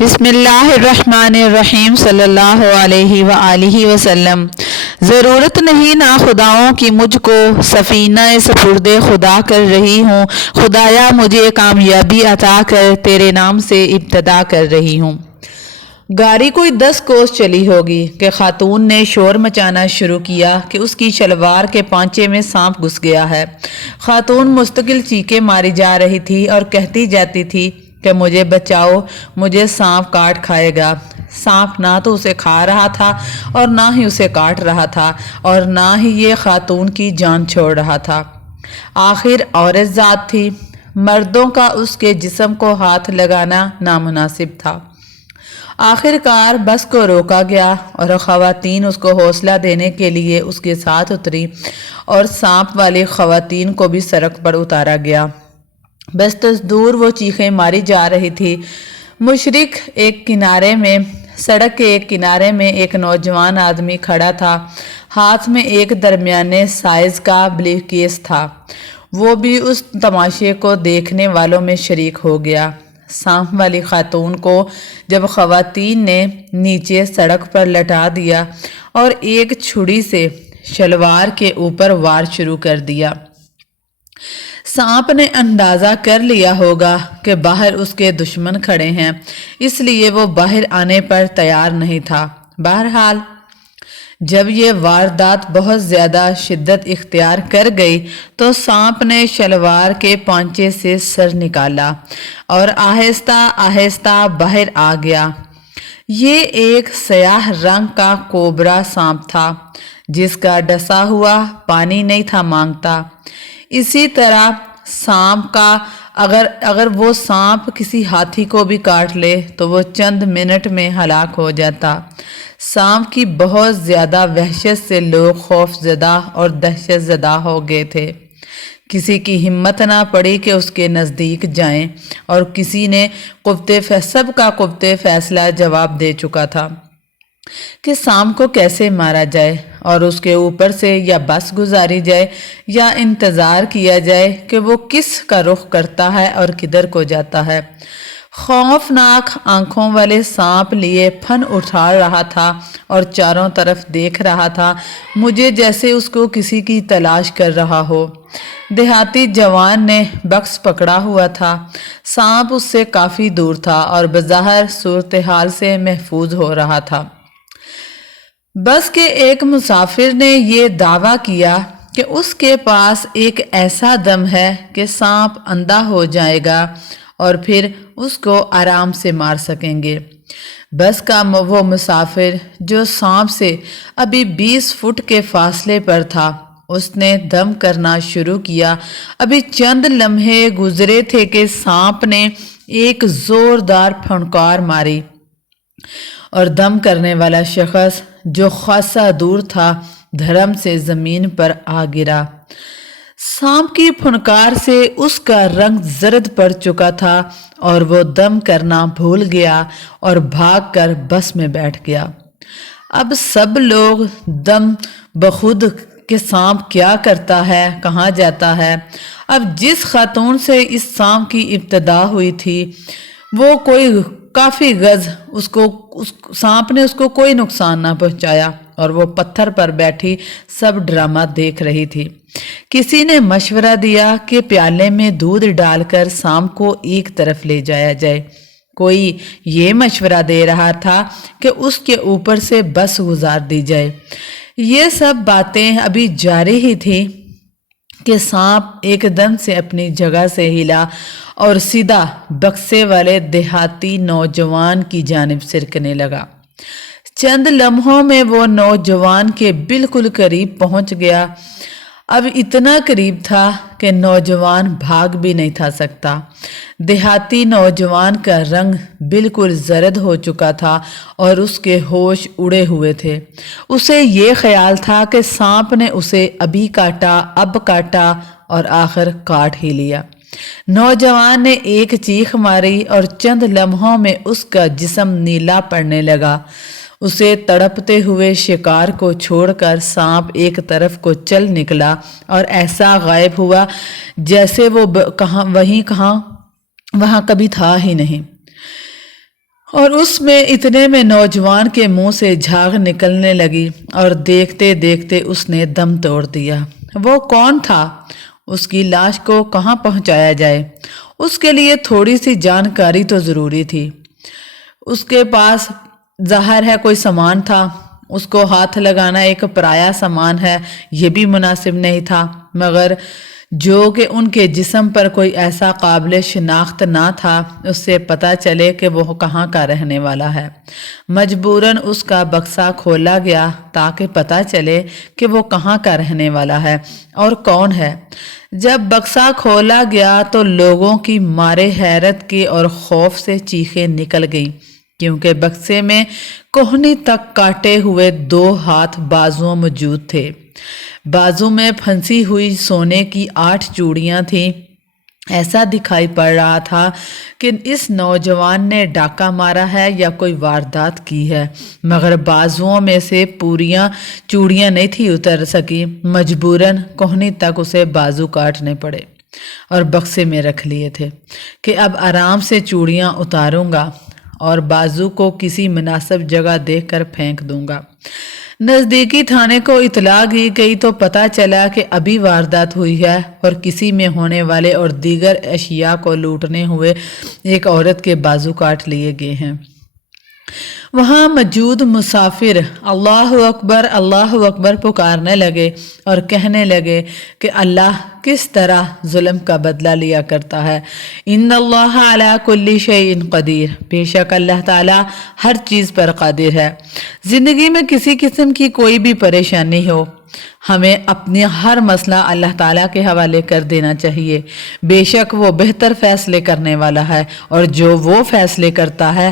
بسم اللہ الرحمن الرحیم صلی اللہ علیہ وآلہ وسلم۔ ضرورت نہیں ناخداؤں کی مجھ کو، سفینہ سپرد خدا کر رہی ہوں۔ خدایا مجھے کامیابی عطا کر، تیرے نام سے ابتدا کر رہی ہوں۔ گاڑی کوئی 10 کوس چلی ہوگی کہ خاتون نے شور مچانا شروع کیا کہ اس کی شلوار کے پانچے میں سانپ گھس گیا ہے۔ خاتون مستقل چیخیں ماری جا رہی تھی اور کہتی جاتی تھی کہ مجھے بچاؤ، مجھے سانپ کاٹ کھائے گا۔ سانپ نہ تو اسے کھا رہا تھا اور نہ ہی اسے کاٹ رہا تھا اور نہ ہی یہ خاتون کی جان چھوڑ رہا تھا۔ آخر عورت ذات تھی، مردوں کا اس کے جسم کو ہاتھ لگانا نامناسب تھا۔ آخر کار بس کو روکا گیا اور خواتین اس کو حوصلہ دینے کے لیے اس کے ساتھ اتری اور سانپ والی خواتین کو بھی سڑک پر اتارا گیا۔ بس دور وہ چیخیں ماری جا رہی تھی۔ مشرق سڑک کے ایک کنارے میں ایک نوجوان آدمی کھڑا تھا، ہاتھ میں ایک درمیانے سائز کا بریف کیس تھا۔ وہ بھی اس تماشے کو دیکھنے والوں میں شریک ہو گیا۔ سانپ والی خاتون کو جب خواتین نے نیچے سڑک پر لٹا دیا اور ایک چھری سے شلوار کے اوپر وار شروع کر دیا۔ سانپ نے اندازہ کر لیا ہوگا کہ باہر اس کے دشمن کھڑے ہیں، اس لیے وہ باہر آنے پر تیار نہیں تھا۔ بہرحال جب یہ واردات بہت زیادہ شدت اختیار کر گئی تو سانپ نے شلوار کے پانچے سے سر نکالا اور آہستہ آہستہ باہر آ گیا۔ یہ ایک سیاہ رنگ کا کوبرا سانپ تھا جس کا ڈسا ہوا پانی نہیں تھا مانگتا۔ اسی طرح سانپ کا اگر وہ سانپ کسی ہاتھی کو بھی کاٹ لے تو وہ چند منٹ میں ہلاک ہو جاتا۔ سانپ کی بہت زیادہ وحشت سے لوگ خوف زدہ اور دہشت زدہ ہو گئے تھے۔ کسی کی ہمت نہ پڑی کہ اس کے نزدیک جائیں اور کسی نے سب کا قوت فیصلہ جواب دے چکا تھا کہ سانپ کو کیسے مارا جائے اور اس کے اوپر سے یا بس گزاری جائے یا انتظار کیا جائے کہ وہ کس کا رخ کرتا ہے اور کدھر کو جاتا ہے۔ خوفناک آنکھوں والے سانپ لیے پھن اٹھا رہا تھا اور چاروں طرف دیکھ رہا تھا، مجھے جیسے اس کو کسی کی تلاش کر رہا ہو۔ دیہاتی جوان نے بکس پکڑا ہوا تھا۔ سانپ اس سے کافی دور تھا اور بظاہر صورتحال سے محفوظ ہو رہا تھا۔ بس کے ایک مسافر نے یہ دعویٰ کیا کہ اس کے پاس ایک ایسا دم ہے کہ سانپ اندھا ہو جائے گا اور پھر اس کو آرام سے مار سکیں گے۔ بس کا وہ مسافر جو سانپ سے ابھی 20 فٹ کے فاصلے پر تھا، اس نے دم کرنا شروع کیا۔ ابھی چند لمحے گزرے تھے کہ سانپ نے ایک زوردار پھنکار ماری اور دم کرنے والا شخص جو خاصا دور تھا دھڑم سے زمین پر آ گرا۔ سانپ کی پھنکار سے اس کا رنگ زرد پڑ چکا تھا اور وہ دم کرنا بھول گیا اور بھاگ کر بس میں بیٹھ گیا۔ اب سب لوگ دم بخود کہ سانپ کیا کرتا ہے، کہاں جاتا ہے۔ اب جس خاتون سے اس سانپ کی ابتدا ہوئی تھی وہ کوئی کافی گز سانپ نے اس کو کوئی نقصان نہ پہنچایا اور وہ پتھر پر بیٹھی سب ڈرامہ دیکھ رہی تھی۔ کسی نے مشورہ دیا کہ پیالے میں دودھ ڈال کر سانپ کو ایک طرف لے جایا جائے۔ کوئی یہ مشورہ دے رہا تھا کہ اس کے اوپر سے بس گزار دی جائے۔ یہ سب باتیں ابھی جاری ہی تھی کہ سانپ ایک دم سے اپنی جگہ سے ہلا اور سیدھا بکسے والے دیہاتی نوجوان کی جانب سرکنے لگا۔ چند لمحوں میں وہ نوجوان کے بالکل قریب پہنچ گیا۔ اب اتنا قریب تھا کہ نوجوان بھاگ بھی نہیں تھا سکتا۔ دیہاتی نوجوان کا رنگ بالکل زرد ہو چکا تھا اور اس کے ہوش اڑے ہوئے تھے۔ اسے یہ خیال تھا کہ سانپ نے اسے ابھی کاٹا، اب کاٹا اور آخر کاٹ ہی لیا۔ نوجوان نے ایک چیخ ماری اور چند لمحوں میں اس کا جسم نیلا پڑنے لگا۔ اسے تڑپتے ہوئے شکار کو چھوڑ کر سانپ ایک طرف کو چل نکلا اور ایسا غائب ہوا جیسے وہ وہاں کبھی تھا ہی نہیں۔ اور اس میں اتنے میں نوجوان کے منہ سے جھاگ نکلنے لگی اور دیکھتے دیکھتے اس نے دم توڑ دیا۔ وہ کون تھا؟ اس کی لاش کو کہاں پہنچایا جائے؟ اس کے لیے تھوڑی سی جانکاری تو ضروری تھی۔ اس کے پاس ظاہر ہے کوئی سامان تھا، اس کو ہاتھ لگانا ایک پرایا سامان ہے، یہ بھی مناسب نہیں تھا، مگر جو کہ ان کے جسم پر کوئی ایسا قابل شناخت نہ تھا اس سے پتہ چلے کہ وہ کہاں کا رہنے والا ہے۔ مجبوراً اس کا بکسا کھولا گیا تاکہ پتہ چلے کہ وہ کہاں کا رہنے والا ہے اور کون ہے۔ جب بکسا کھولا گیا تو لوگوں کی مارے حیرت کے اور خوف سے چیخیں نکل گئیں، کیونکہ بکسے میں کوہنی تک کاٹے ہوئے 2 ہاتھ بازوؤں موجود تھے۔ بازو میں پھنسی ہوئی سونے کی 8 چوڑیاں تھیں۔ ایسا دکھائی پڑ رہا تھا کہ اس نوجوان نے ڈاکہ مارا ہے یا کوئی واردات کی ہے، مگر بازوؤں میں سے پوریاں چوڑیاں نہیں تھی اتر سکی، مجبوراً کوہنی تک اسے بازو کاٹنے پڑے اور بکسے میں رکھ لیے تھے کہ اب آرام سے چوڑیاں اتاروں گا اور بازو کو کسی مناسب جگہ دیکھ کر پھینک دوں گا۔ نزدیکی تھانے کو اطلاع دی گئی تو پتہ چلا کہ ابھی واردات ہوئی ہے اور کسی میں ہونے والے اور دیگر اشیاء کو لوٹنے ہوئے ایک عورت کے بازو کاٹ لیے گئے ہیں۔ وہاں موجود مسافر اللہ اکبر پکارنے لگے اور کہنے لگے کہ اللہ کس طرح ظلم کا بدلہ لیا کرتا ہے۔ ان اللہ علی کل شیء قدیر، بے شک اللہ تعالیٰ ہر چیز پر قادر ہے۔ زندگی میں کسی قسم کی کوئی بھی پریشانی ہو، ہمیں اپنی ہر مسئلہ اللہ تعالیٰ کے حوالے کر دینا چاہیے، بے شک وہ بہتر فیصلے کرنے والا ہے، اور جو وہ فیصلے کرتا ہے